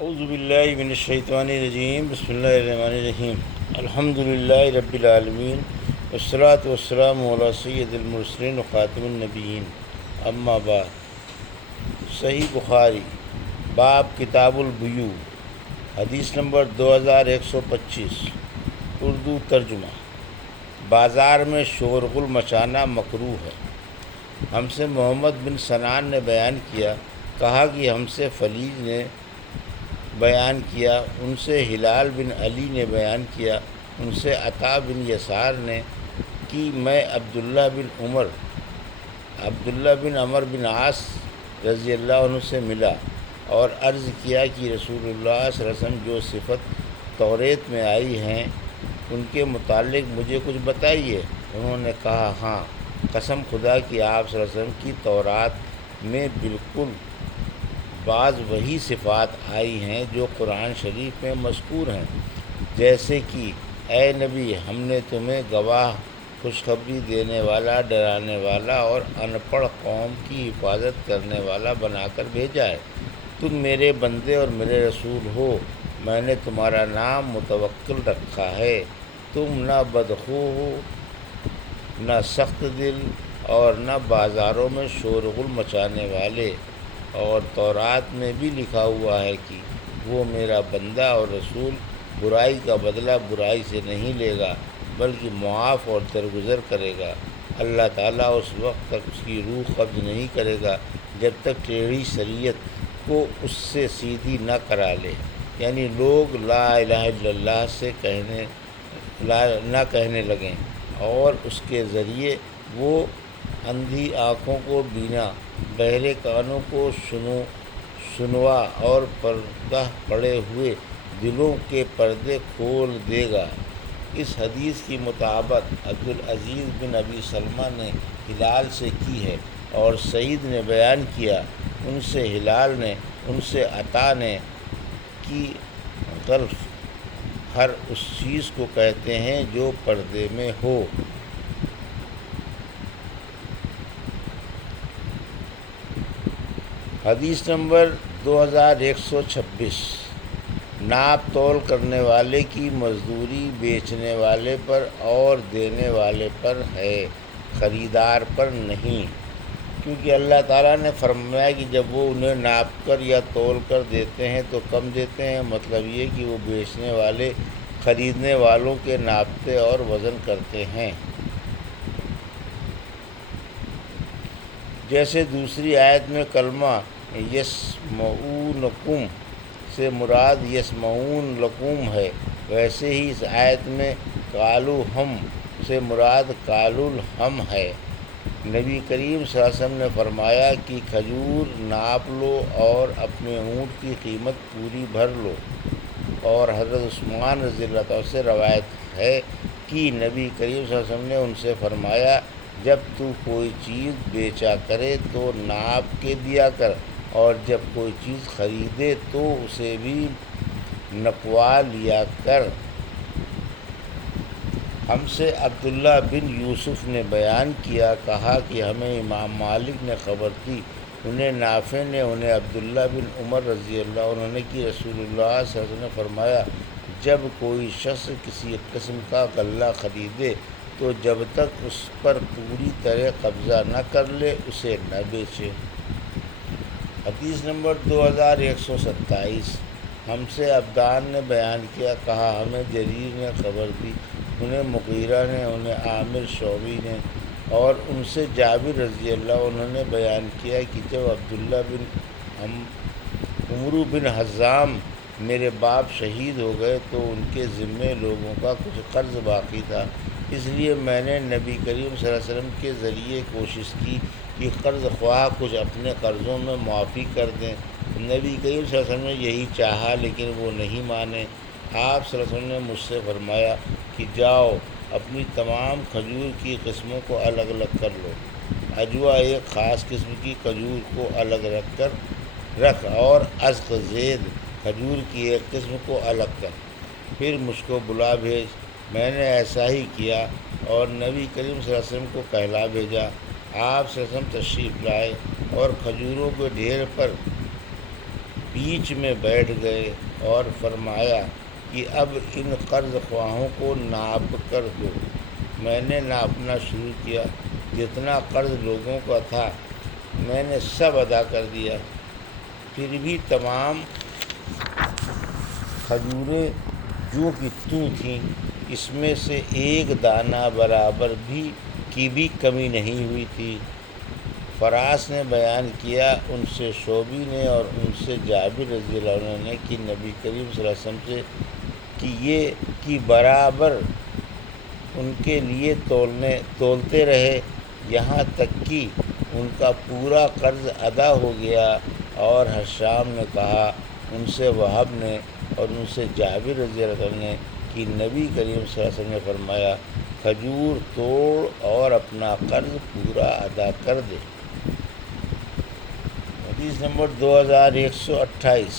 اعوذ باللہ من الشیطان الرجیم، بسم اللہ الرحمن الرحیم۔ الحمد للہ رب العالمین، والصلاة والسلام علی سید المرسلین وخاتم النبیین، اما بعد۔ صحیح بخاری، باب کتاب البیوع، حدیث نمبر 2125، اردو ترجمہ۔ بازار میں شور غل مچانا مکروہ ہے۔ ہم سے محمد بن سنان نے بیان کیا، کہا کہ ہم سے فلیج نے بیان کیا، ان سے ہلال بن علی نے بیان کیا، ان سے عطا بن یسار نے کہ میں عبداللہ بن عمر بن عاص رضی اللہ عنہ سے ملا اور عرض کیا کہ رسول اللہ صلی اللہ علیہ وسلم جو صفت توریت میں آئی ہیں ان کے متعلق مجھے کچھ بتائیے۔ انہوں نے کہا، ہاں، قسم خدا کی آپ صلی اللہ علیہ وسلم کی تورات میں بالکل بعض وہی صفات آئی ہیں جو قرآن شریف میں مذکور ہیں، جیسے کہ اے نبی، ہم نے تمہیں گواہ، خوشخبری دینے والا، ڈرانے والا اور ان پڑھ قوم کی حفاظت کرنے والا بنا کر بھیجا ہے۔ تم میرے بندے اور میرے رسول ہو، میں نے تمہارا نام متوکل رکھا ہے۔ تم نہ بدخو ہو، نہ سخت دل اور نہ بازاروں میں شور غل مچانے والے، اور تورات میں بھی لکھا ہوا ہے کہ وہ میرا بندہ اور رسول برائی کا بدلہ برائی سے نہیں لے گا بلکہ معاف اور درگزر کرے گا۔ اللہ تعالیٰ اس وقت تک اس کی روح قبض نہیں کرے گا جب تک ٹیڑھی شریعت کو اس سے سیدھی نہ کرا لے، یعنی لوگ لا الہ الا اللہ سے نہ کہنے لگیں اور اس کے ذریعے وہ اندھی آنکھوں کو بینا، بہرے کانوں کو سنوا اور پردہ پڑے ہوئے دلوں کے پردے کھول دے گا۔ اس حدیث کی مطابقت عبدالعزیز بن ابی سلمہ نے ہلال سے کی ہے اور سعید نے بیان کیا، ان سے ہلال نے، ان سے عطا نے کہ غلف ہر اس چیز کو کہتے ہیں جو پردے میں ہو۔ حدیث نمبر 2126، ناپ تول کرنے والے کی مزدوری بیچنے والے پر اور دینے والے پر ہے، خریدار پر نہیں، کیونکہ اللہ تعالیٰ نے فرمایا کہ جب وہ انہیں ناپ کر یا تول کر دیتے ہیں تو کم دیتے ہیں، مطلب یہ کہ وہ بیچنے والے خریدنے والوں کے ناپتے اور وزن کرتے ہیں۔ جیسے دوسری آیت میں کلمہ یسمعونکم سے مراد یسمعون لکم ہے، ویسے ہی اس آیت میں قالوا ہم سے مراد قالوا الہم ہے۔ نبی کریم صلی اللہ علیہ وسلم نے فرمایا کہ کھجور ناپ لو اور اپنے اونٹ کی قیمت پوری بھر لو، اور حضرت عثمان رضی اللہ عنہ سے روایت ہے کہ نبی کریم صلی اللہ علیہ وسلم نے ان سے فرمایا، جب تو کوئی چیز بیچا کرے تو ناپ کے دیا کر، اور جب کوئی چیز خریدے تو اسے بھی نپوا لیا کر۔ ہم سے عبداللہ بن یوسف نے بیان کیا، کہا کہ ہمیں امام مالک نے خبر دی، انہیں نافع نے، انہیں عبداللہ بن عمر رضی اللہ عنہ نے کہ رسول اللہ صلی اللہ علیہ وسلم نے فرمایا، جب کوئی شخص کسی قسم کا غلہ خریدے تو جب تک اس پر پوری طرح قبضہ نہ کر لے اسے نہ بیچے۔ حدیث نمبر 2127، ہم سے عبدان نے بیان کیا، کہا ہمیں جریر نے خبر دی، انہیں مغیرہ نے، انہیں عامر شعبی نے، اور ان سے جابر رضی اللہ عنہ نے بیان کیا کہ جب عبداللہ بن عمرو بن حزام میرے باپ شہید ہو گئے تو ان کے ذمے لوگوں کا کچھ قرض باقی تھا، اس لیے میں نے نبی کریم صلی اللہ علیہ وسلم کے ذریعے کوشش کی کہ قرض خواہ کچھ اپنے قرضوں میں معافی کر دیں۔ نبی کریم صلی اللہ علیہ وسلم نے یہی چاہا لیکن وہ نہیں مانے۔ آپ صلی اللہ علیہ وسلم نے مجھ سے فرمایا کہ جاؤ، اپنی تمام کھجور کی قسموں کو الگ الگ کر لو، عجوہ ایک خاص قسم کی کھجور کو الگ رکھ اور عزق زید کھجور کی ایک قسم کو الگ کر، پھر مجھ کو بلا بھیج۔ میں نے ایسا ہی کیا اور نبی کریم صلی اللہ علیہ وسلم کو کہلا بھیجا۔ آپ صلی اللہ علیہ وسلم تشریف لائے اور کھجوروں کے ڈھیر پر بیچ میں بیٹھ گئے اور فرمایا کہ اب ان قرض خواہوں کو ناپ کر دو۔ میں نے ناپنا شروع کیا، جتنا قرض لوگوں کا تھا میں نے سب ادا کر دیا، پھر بھی تمام کھجوریں جوں کی توں تھیں، اس میں سے ایک دانہ برابر کی بھی کمی نہیں ہوئی تھی۔ فراس نے بیان کیا، ان سے شعبی نے اور ان سے جابر رضی اللہ عنہ نے کہ نبی کریم صلی اللہ علیہ وسلم سے کہ برابر ان کے لیے تولتے رہے یہاں تک کہ ان کا پورا قرض ادا ہو گیا۔ اور حشام نے کہا ان سے وہب نے اور ان سے جابر رضی اللہ عنہ نے کہ نبی کریم صلی اللہ علیہ وسلم نے فرمایا کھجور توڑ اور اپنا قرض پورا ادا کر دے۔ حدیث نمبر 2128،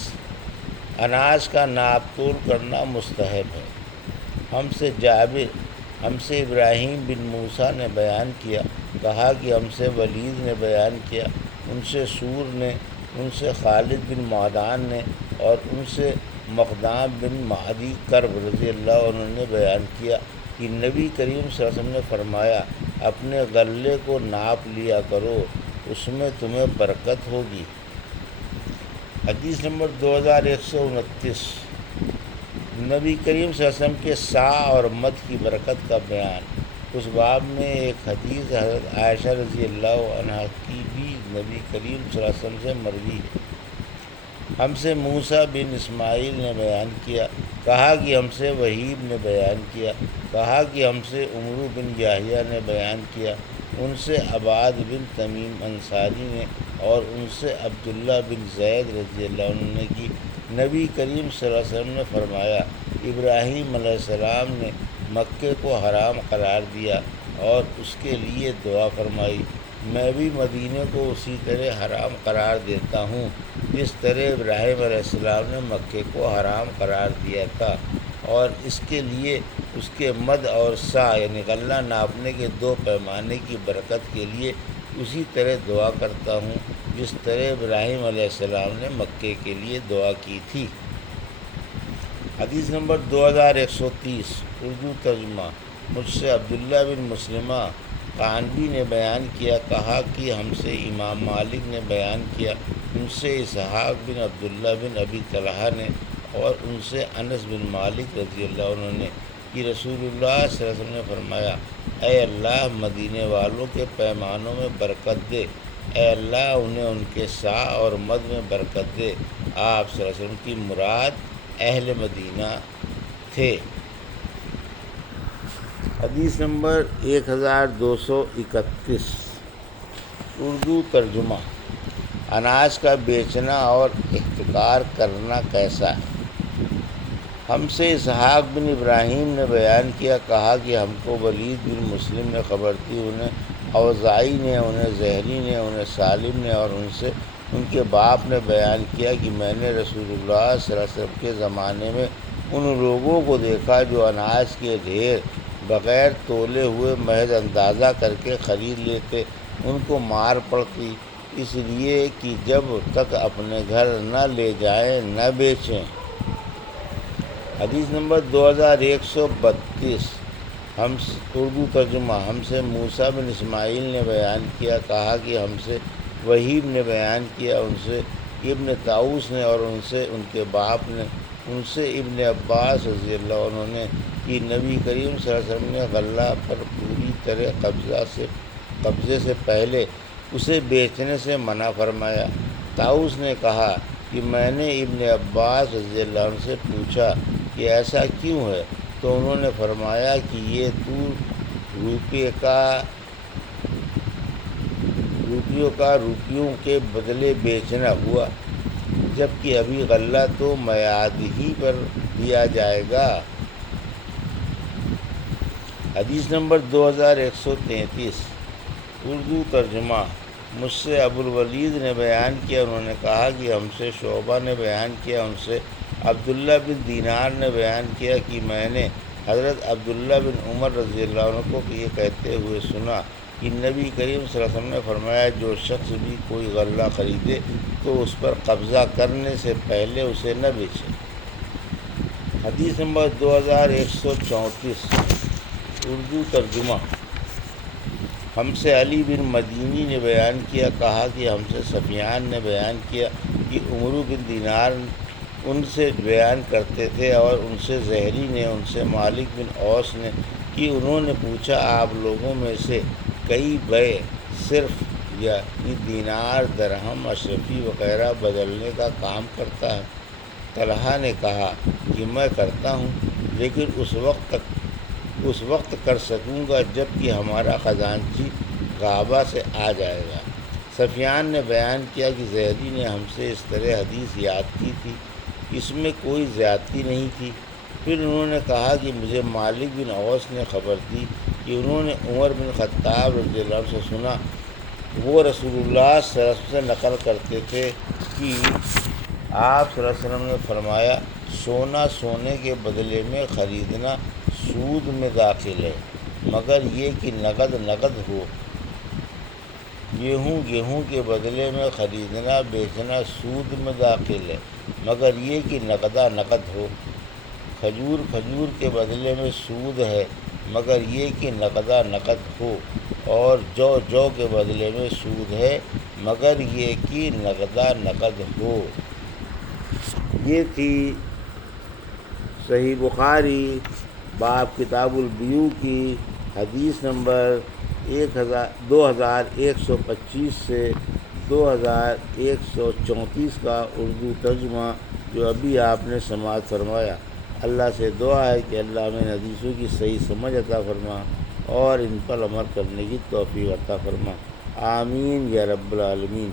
اناج کا ناپ تول کرنا مستحب ہے۔ ہم سے ابراہیم بن موسیٰ نے بیان کیا، کہا کہ ہم سے ولید نے بیان کیا، ان سے سور نے، ان سے خالد بن معدان نے اور ان سے مقدام بن معدی کرب رضی اللہ عنہ نے بیان کیا کہ نبی کریم صلی اللہ علیہ وسلم نے فرمایا اپنے غلے کو ناپ لیا کرو، اس میں تمہیں برکت ہوگی۔ حدیث نمبر 2129، نبی کریم صلی اللہ علیہ وسلم کے سا اور مد کی برکت کا بیان۔ اس باب میں ایک حدیث حضرت عائشہ رضی اللہ عنہا کی بھی نبی کریم صلی اللہ علیہ وسلم سے مروی ہے۔ ہم سے موسیٰ بن اسماعیل نے بیان کیا، کہا کہ ہم سے وہیب نے بیان کیا، کہا کہ ہم سے عمرو بن یحییٰ نے بیان کیا، ان سے عباد بن تمیم انصاری نے اور ان سے عبداللہ بن زید رضی اللہ عنہ نے کہ نبی کریم صلی اللہ علیہ وسلم نے فرمایا ابراہیم علیہ السلام نے مکے کو حرام قرار دیا اور اس کے لیے دعا فرمائی، میں بھی مدینے کو اسی طرح حرام قرار دیتا ہوں جس طرح ابراہیم علیہ السلام نے مکے کو حرام قرار دیا تھا، اور اس کے لیے اس کے مد اور سا یعنی غلہ ناپنے کے 2 پیمانے کی برکت کے لیے اسی طرح دعا کرتا ہوں جس طرح ابراہیم علیہ السلام نے مکے کے لیے دعا کی تھی۔ حدیث نمبر 2130، اردو ترجمہ۔ مجھ سے عبداللہ بن مسلمہ قعنبی نے بیان کیا، کہا کہ ہم سے امام مالک نے بیان کیا، ان سے اسحاق بن عبداللہ بن ابی طلحہ نے اور ان سے انس بن مالک رضی اللہ عنہ نے کہ رسول اللہ صلی اللہ علیہ وسلم نے فرمایا اے اللہ مدینے والوں کے پیمانوں میں برکت دے، اے اللہ انہیں ان کے سا اور مد میں برکت دے۔ آپ صلی اللہ علیہ وسلم کی مراد اہل مدینہ تھے۔ حدیث نمبر 1231، اردو ترجمہ۔ اناج کا بیچنا اور احتکار کرنا کیسا ہے؟ ہم سے اسحاق بن ابراہیم نے بیان کیا، کہا کہ ہم کو ولید بن مسلم نے خبر دی، انہیں اوزاعی نے، انہیں زہری نے، انہیں سالم نے اور ان سے ان کے باپ نے بیان کیا کہ میں نے رسول اللہ صلی اللہ علیہ وسلم کے زمانے میں ان لوگوں کو دیکھا جو اناج کے ڈھیر بغیر تولے ہوئے محض اندازہ کر کے خرید لیتے، ان کو مار پڑتی، اس لیے کہ جب تک اپنے گھر نہ لے جائیں نہ بیچیں۔ حدیث نمبر 2132، اردو ترجمہ۔ ہم سے موسیٰ بن اسماعیل نے بیان کیا، کہا کہ ہم سے وہیب نے بیان کیا، ان سے ابن طاؤس نے اور ان سے ان کے باپ نے، ان سے ابن عباس رضی اللہ عنہ نے کہ نبی کریم صلی اللہ علیہ وسلم نے غلہ پر پوری طرح قبضے سے پہلے اسے بیچنے سے منع فرمایا۔ طاؤس نے کہا کہ میں نے ابن عباس رضی اللہ عنہ سے پوچھا کہ ایسا کیوں ہے؟ تو انہوں نے فرمایا کہ یہ تو روپیوں کے بدلے بیچنا ہوا، جبکہ ابھی غلہ تو میعاد ہی پر دیا جائے گا۔ حدیث نمبر 2133، اردو ترجمہ۔ مجھ سے ابو الولید نے بیان کیا، انہوں نے کہا کہ ہم سے شعبہ نے بیان کیا، ان سے عبداللہ بن دینار نے بیان کیا کہ میں نے حضرت عبداللہ بن عمر رضی اللہ عنہ کو یہ کہتے ہوئے سنا کہ نبی کریم صلی اللہ علیہ وسلم نے فرمایا جو شخص بھی کوئی غلہ خریدے تو اس پر قبضہ کرنے سے پہلے اسے نہ بیچے۔ حدیث نمبر 2134 اردو ترجمہ۔ ہم سے علی بن مدینی نے بیان کیا، کہا کہ ہم سے سفیان نے بیان کیا کہ عمرو بن دینار ان سے بیان کرتے تھے، اور ان سے زہری نے، ان سے مالک بن اوس نے کہ انہوں نے پوچھا آپ لوگوں میں سے کئی بے صرف یہ دینار، درہم، اشرفی وغیرہ بدلنے کا کام کرتا ہے؟ طلحہ نے کہا کہ میں کرتا ہوں، لیکن اس وقت کر سکوں گا جب کہ ہمارا خزانچی غابہ سے آ جائے گا۔ سفیان نے بیان کیا کہ زہری نے ہم سے اس طرح حدیث یاد کی تھی، اس میں کوئی زیادتی نہیں تھی۔ پھر انہوں نے کہا کہ مجھے مالک بن اوس نے خبر دی کہ انہوں نے عمر بن خطاب رضی اللہ عنہ سے سنا، وہ رسول اللہ صلی اللہ علیہ وسلم سے نقل کرتے تھے کہ آپ صلی اللہ علیہ وسلم نے فرمایا سونا سونے کے بدلے میں خریدنا سود میں داخل ہے، مگر یہ کہ نقد نقد ہو۔ گیہوں گیہوں کے بدلے میں خریدنا بیچنا سود میں داخل ہے، مگر یہ کہ نقدہ نقد ہو۔ کھجور کھجور کے بدلے میں سود ہے، مگر یہ کہ نقدہ نقد ہو، اور جو جو کے بدلے میں سود ہے، مگر یہ کہ نقدہ نقد ہو۔ یہ تھی صحیح بخاری باب کتاب البیوع کی حدیث نمبر 2125 سے 2134 کا اردو ترجمہ، جو ابھی آپ نے سماعت فرمایا۔ اللہ سے دعا ہے کہ اللہ ہمیں حدیثوں کی صحیح سمجھ عطا فرما اور ان پر عمل کرنے کی توفیق عطا فرما، آمین یا رب العالمین۔